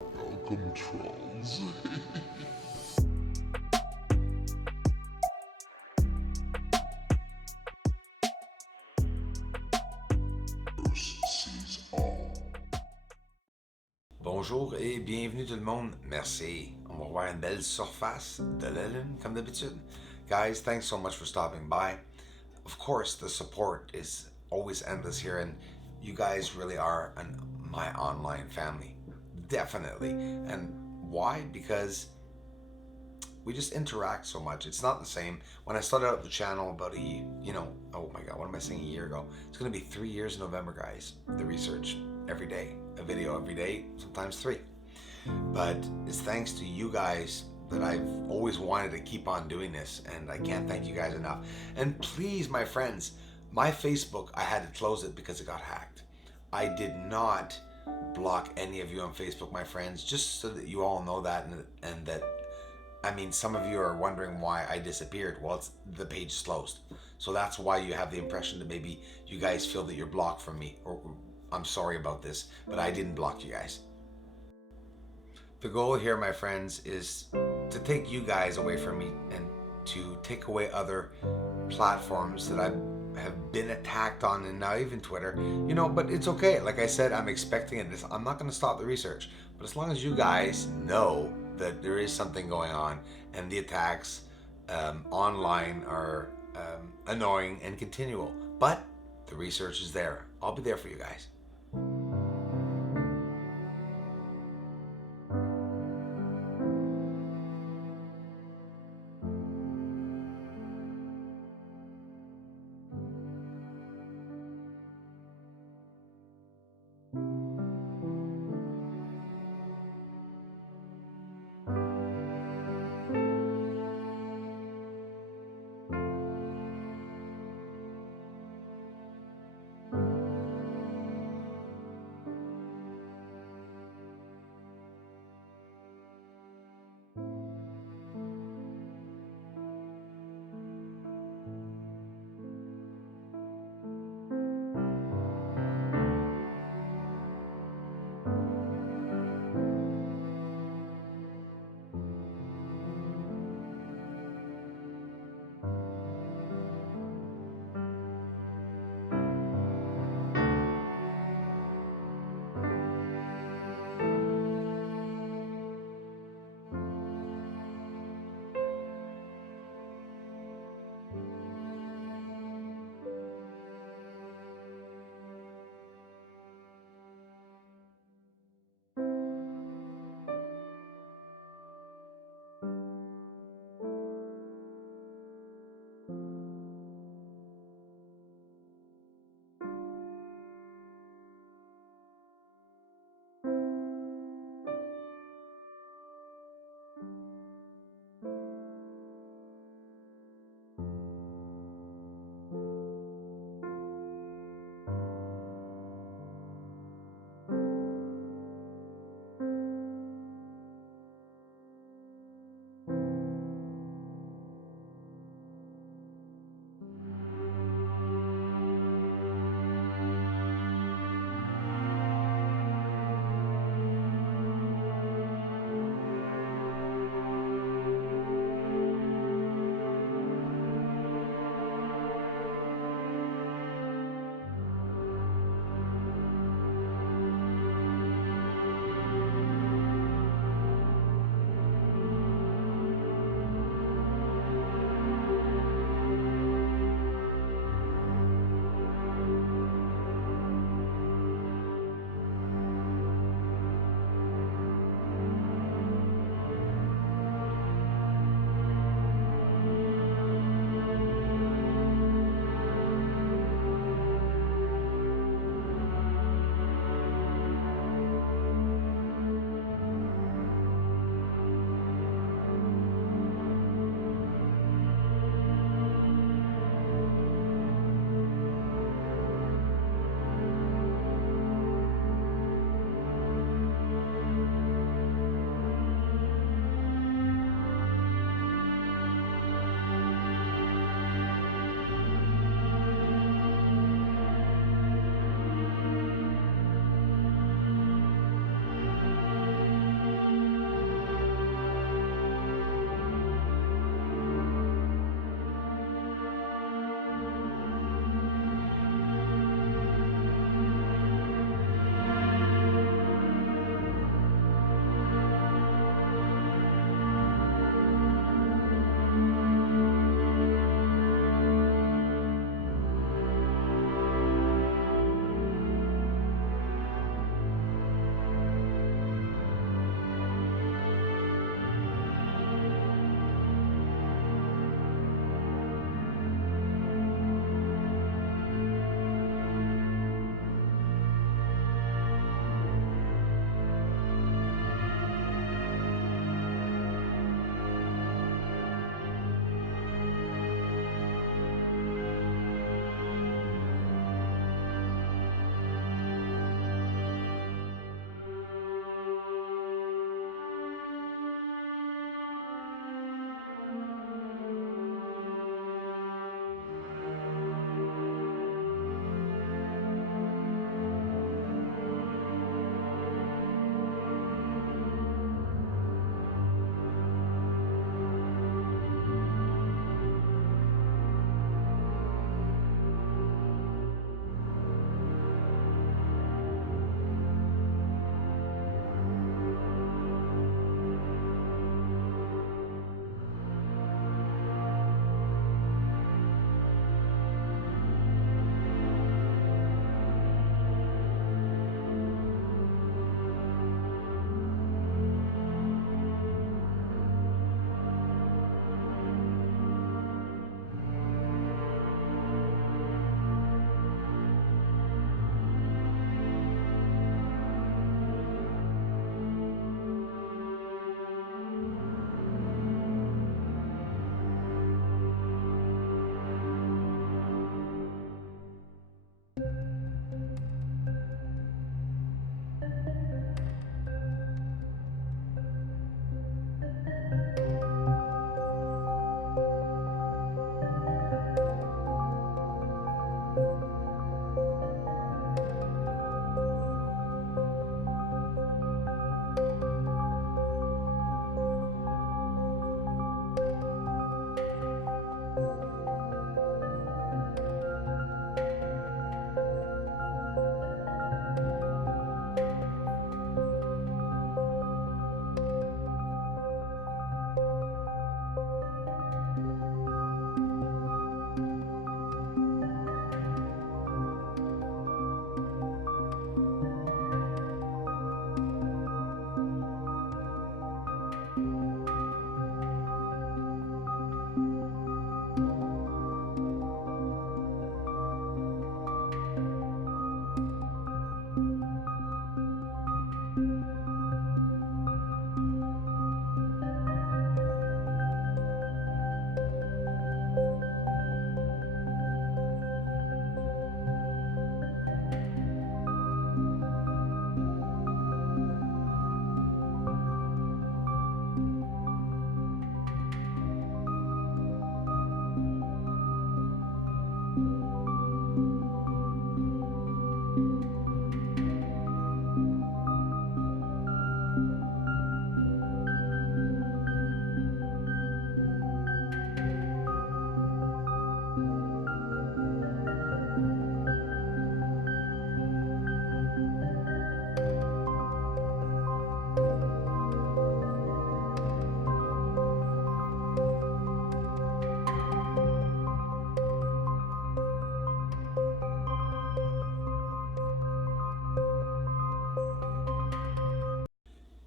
Welcome, trolls. Sees all. Bonjour et bienvenue tout le monde. Merci. On va voir une belle surface de la lune comme d'habitude. Guys, thanks so much for stopping by. Of course, the support is always endless here, and you guys really are my online family. Definitely. And why? Because we just interact so much. It's not the same. When I started out the channel about oh my God, what am I saying, a year ago? It's going to be 3 years in November, guys. The research every day, a video every day, sometimes 3. But it's thanks to you guys that I've always wanted to keep on doing this, and I can't thank you guys enough. And please, my friends, my Facebook, I had to close it because it got hacked. I did not block any of you on Facebook, my friends, just so that you all know that, and that, I mean, some of you are wondering why I disappeared. Well, the page is closed. So that's why you have the impression that maybe you guys feel that you're blocked from me, or I'm sorry about this, but I didn't block you guys. The goal here, my friends, is to take you guys away from me and to take away other platforms that I have been attacked on, and now even Twitter, but it's okay. Like I said, I'm expecting it. I'm not going to stop the research, but as long as you guys know that there is something going on and the attacks online are annoying and continual, but the research is there. I'll be there for you guys.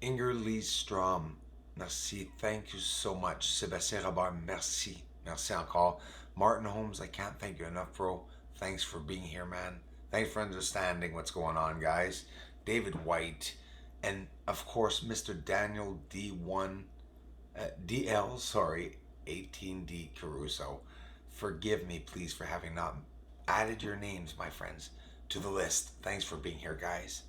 Inger Lee Strom, merci. Thank you so much. Sébastien Robert, merci. Merci encore. Martin Holmes, I can't thank you enough, bro. Thanks for being here, man. Thanks for understanding what's going on, guys. David White, and of course, Mr. Daniel D1, DL, sorry, 18D Caruso. Forgive me, please, for having not added your names, my friends, to the list. Thanks for being here, guys.